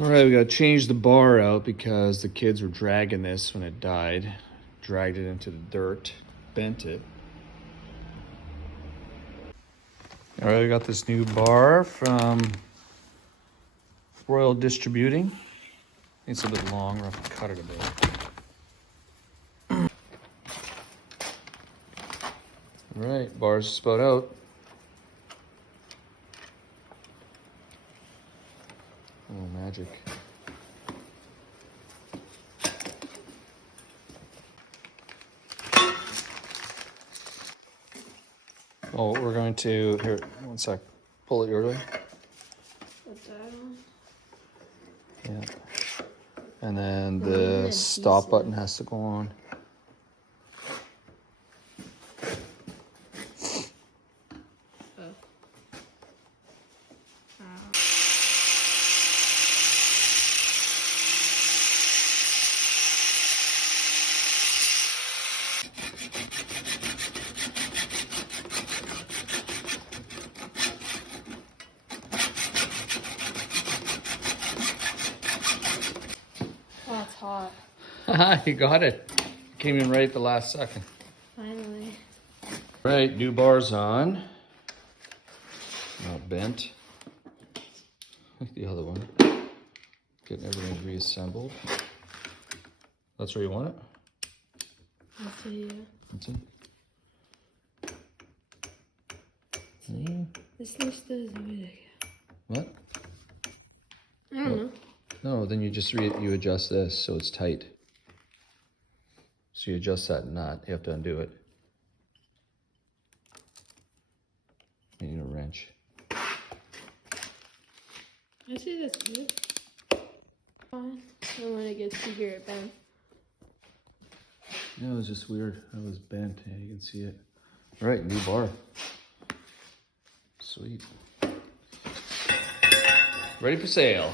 All right, we gotta change the bar out because the kids were dragging this when it died. Dragged it into the dirt, bent it. All right, we got this new bar from Royal Distributing. It's a bit long, we'll have to cut it a bit. All right, bar's just about out. Oh, magic. Oh, we're going to, here, one sec, pull it your way. What's that on? Yeah. And then the stop button has to go on. Oh, it's hot. You got it. Came in right at the last second. Finally. Right, new bar's on. Not bent. Like the other one. Getting everything reassembled. That's where you want it? That's it, yeah. That's it. This needs to be What? I don't know. No, then you just you adjust this so it's tight. So you adjust that nut. You have to undo it. You need a wrench. I see that's good. Fine. And when it gets to here, it bends. No, it was just weird. It was bent. Yeah, you can see it. All right, new bar. Sweet. Ready for sale.